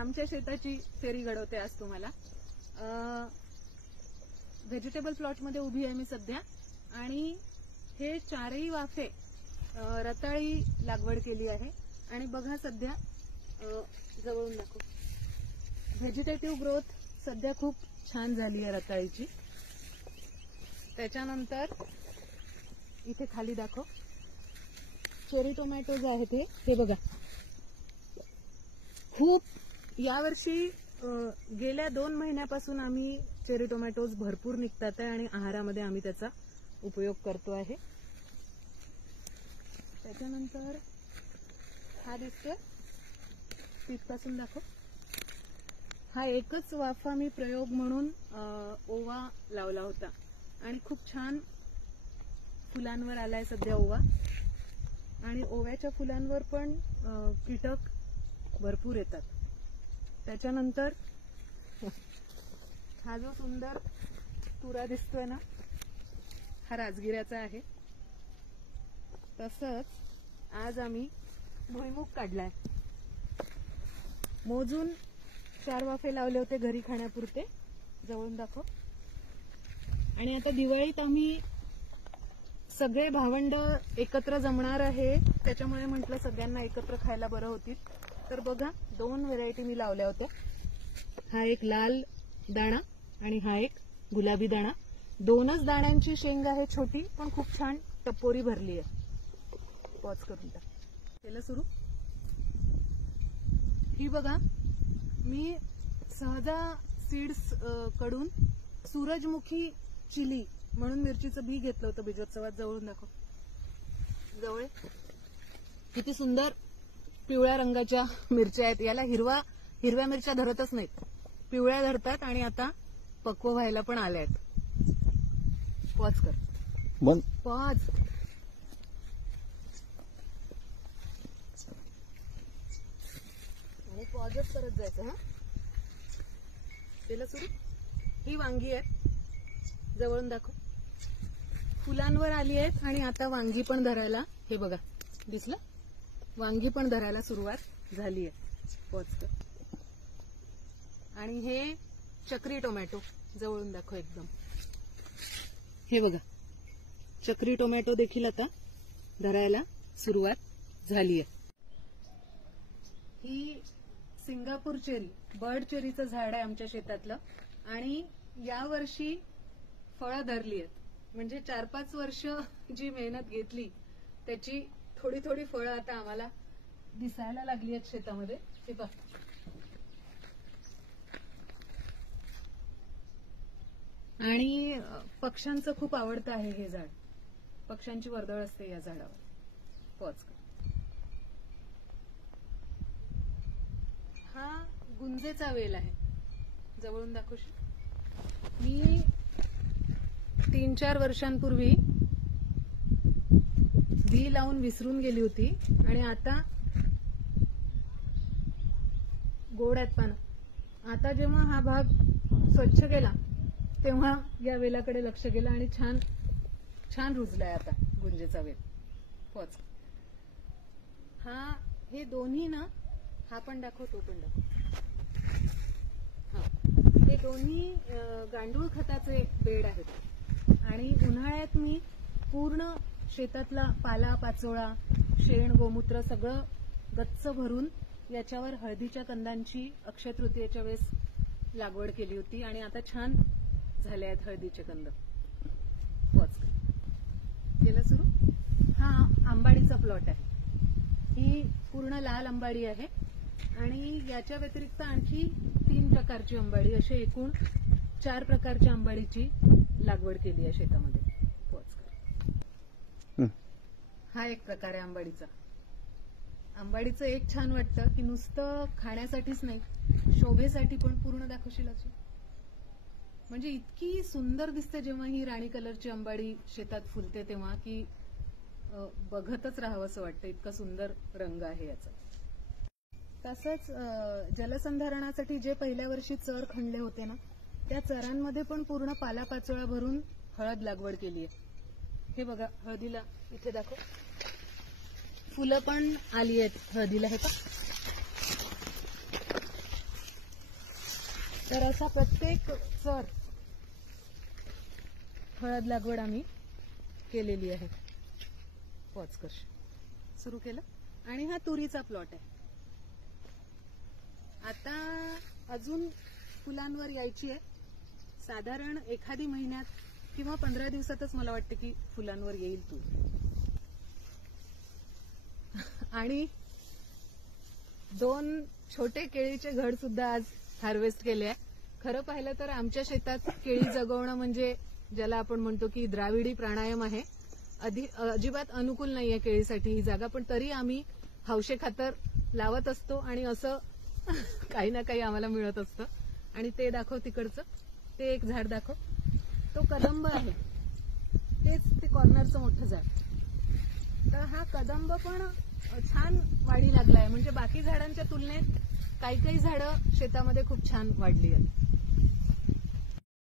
आमच्या शेताची फेरी घडवते आज तुम्हाला. व्हेजिटेबल प्लॉटमध्ये उभी आहे मी सध्या आणि हे चारही वाफे रताळी लागवड केली आहे. आणि बघा सध्या जवळून दाखव, व्हेजिटेटिव्ह ग्रोथ सध्या खूप छान झाली आहे रताळीची. त्याच्यानंतर इथे खाली दाखव, चेरी टोमॅटोज आहेत हे बघा. खूप यावर्षी गेल्या 2 महिन्यापासून आम्ही चेरी टोमॅटोज भरपूर निघतात आहे आणि आहारामध्ये आम्ही त्याचा उपयोग करतो आहे. त्याच्यानंतर हा दिसतोय, तिथपासून दाखव. हा एकच वाफा मी प्रयोग म्हणून ओवा लावला होता आणि खूप छान फुलांवर आलाय सध्या ओवा. आणि ओव्याच्या फुलांवर पण कीटक भरपूर येतात. त्याच्यानंतर हा जो सुंदर तुरा दिसतोय ना, हा राजगिऱ्याचा आहे. तसंच आज आम्ही भुईमुग काढलाय. मोजून 4 वाफे लावले होते घरी खाण्यापुरते. जवळून दाखव. आणि आता दिवाळीत आम्ही सगळे भावंड एकत्र जमणार आहे, त्याच्यामुळे म्हटलं सगळ्यांना एकत्र खायला बरं होतील. तर बघा 2 व्हेरायटी मी लावल्या होत्या. हा एक लाल दाणा आणि हा एक गुलाबी दाणा. 2च दाण्यांची शेंग आहे छोटी, पण खूप छान टपोरी भरली आहे. पॉज करून टाक. केलं सुरू. ही बघा, मी सहजा सीड्स कडून सूरजमुखी चिली म्हणून मिरचीचं बी घेतलं होतं बीजोत्सवात. जवळून दाखव. जवळ किती सुंदर पिवळ्या रंगाच्या मिरच्या आहेत. याला हिरव्या मिरच्या धरतच नाहीत, पिवळ्या धरतात आणि आता पक्व व्हायला पण आल्या आहेत. पॉज कर. पॉज. आणि पॉजच करत जायचं. हा केलं सुरू. ही वांगी आहेत. जवळून दाखव. फुलांवर आली आहेत आणि आता वांगी पण धरायला, हे बघा दिसलं, वांगी पण धरायला सुरुवात झाली आहे. पॉज कर. आणि हे चक्री टोमॅटो. जवळून दाखव एकदम. हे बघा, चक्री टोमॅटो देखील आता धरायला सुरुवात झाली आहे. ही सिंगापूर चेरी, बर्ड चेरीचं झाड आहे आमच्या शेतातलं आणि यावर्षी फळं धरली आहेत. म्हणजे 4-5 वर्ष जी मेहनत घेतली त्याची थोडी थोडी फळं आता आम्हाला दिसायला लागली आहेत शेतामध्ये. हे बघ. आणि पक्ष्यांचं खूप आवडतं आहे हे झाड. पक्ष्यांची वर्दळ असते या झाडावर. पॉज कर. हा गुंजेचा वेल आहे. जवळून दाखवशील. मी 3-4 वर्षांपूर्वी बी लावून विसरून गेली होती आणि आता गोड आहेत पानं. आता जेव्हा हा भाग स्वच्छ केला तेव्हा या वेलाकडे लक्ष गेलं आणि छान छान रुजलाय आता गुंजेचा वेल. पॉज. हे दोन्ही ना, हा पण दाखव, तो पण दाखव. हे दोन्ही गांडूळ खताचे बेड आहेत आणि उन्हाळ्यात मी पूर्ण शेतातला पाला पाचोळा, शेण, गोमूत्र सगळं गच्च भरून याच्यावर हळदीच्या कंदांची अक्षय तृतीयेच्या वेळेस लागवड केली होती आणि आता छान झाले आहेत हळदीचे कंद. पॉज केलं सुरू. हा आंबाडीचा प्लॉट आहे. ही पूर्ण लाल आंबाडी आहे आणि याच्या व्यतिरिक्त आणखी 3 प्रकारची आंबाडी, असे एकूण 4 प्रकारच्या आंबाडीची लागवड केली आहे शेतामध्ये. पॉज कर. हा एक प्रकार आहे आंबाडीचा. आंबाडीचं एक छान वाटतं की नुसतं खाण्यासाठीच नाही, शोभेसाठी पण. पूर्ण दाखवशील अजून. म्हणजे इतकी सुंदर दिसते जेव्हा ही राणी कलरची आंबाडी शेतात फुलते तेव्हा, की बघतच राहावंसं वाटतं. इतका सुंदर रंग आहे याचा. तसंच जलसंधारणासाठी जे पहिल्या वर्षी चर खणले होते ना, त्या चरांमध्ये पण पूर्ण पालापाचोळा भरून हळद लागवड केली आहे. हे बघा, हळदीला इथे दाखव, फुलं पण आली आहेत हळदीला. हे का तर असा प्रत्येक चर हळद लागवड आम्ही केलेली आहे. पॉज कर, सुरू केलं. आणि हा तुरीचा प्लॉट आहे. आता अजून फुलांवर यायची आहे. साधारण एखादी महिन्यात किंवा 15 दिवसातच मला वाटतं की फुलांवर येईल तूर. आणि 2 छोटे केळीचे घड सुद्धा आज हार्वेस्ट केले आहे. खरं पाहिलं तर आमच्या शेतात केळी जगवणं म्हणजे ज्याला आपण म्हणतो की द्राविडी प्राणायाम आहे. अजिबात अनुकूल नाहीये केळीसाठी ही जागा, पण तरी आम्ही हौशे खातर लावत असतो आणि असं काही ना काही आम्हाला मिळत असतं. आणि ते दाखव तिकडचं, ते एक झाड दाखव, तो कदंब आहे. तेच ते कॉर्नरचं मोठं झाड. तर हा कदंब पण छान वाढी लागलाय. म्हणजे बाकी झाडांच्या तुलनेत काही काही झाडं शेतामध्ये खूप छान वाढली आहेत.